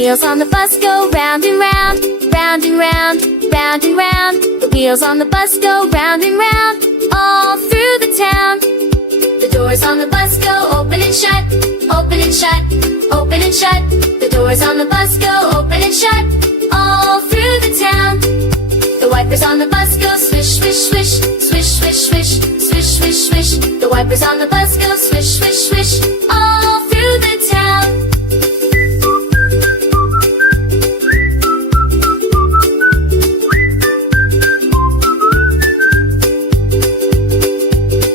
wheels on the bus go round and round, round and round, round and round. The wheels on the bus go round and round, all through the town. The doors on the bus go open and shut, open and shut, open and shut. The doors on the bus go open and shut, all through the town. The wipers on the bus go swish, swish, swish, swish, swish, swish, swish, swish, swish. The wipers on the bus go swish, swish, swish, all through the town.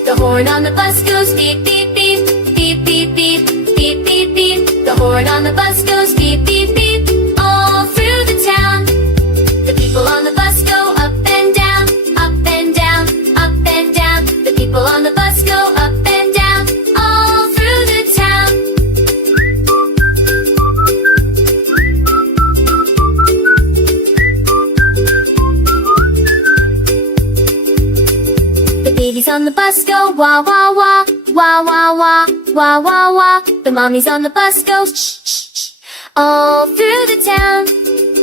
The horn on the bus goes beep, beep, beep, beep, beep, beep, beep, beep, beep. The horn on the bus goes beep, beep, beep, all through the town. The people on the bus go up and down, up and down, up and down. The people on the bus go up and down, all through the town. The babies on the bus go wah, wah, wah, wah, wah, wah, wah, wah, wah. The mommies on the bus go shh, shh, shh, all through the town.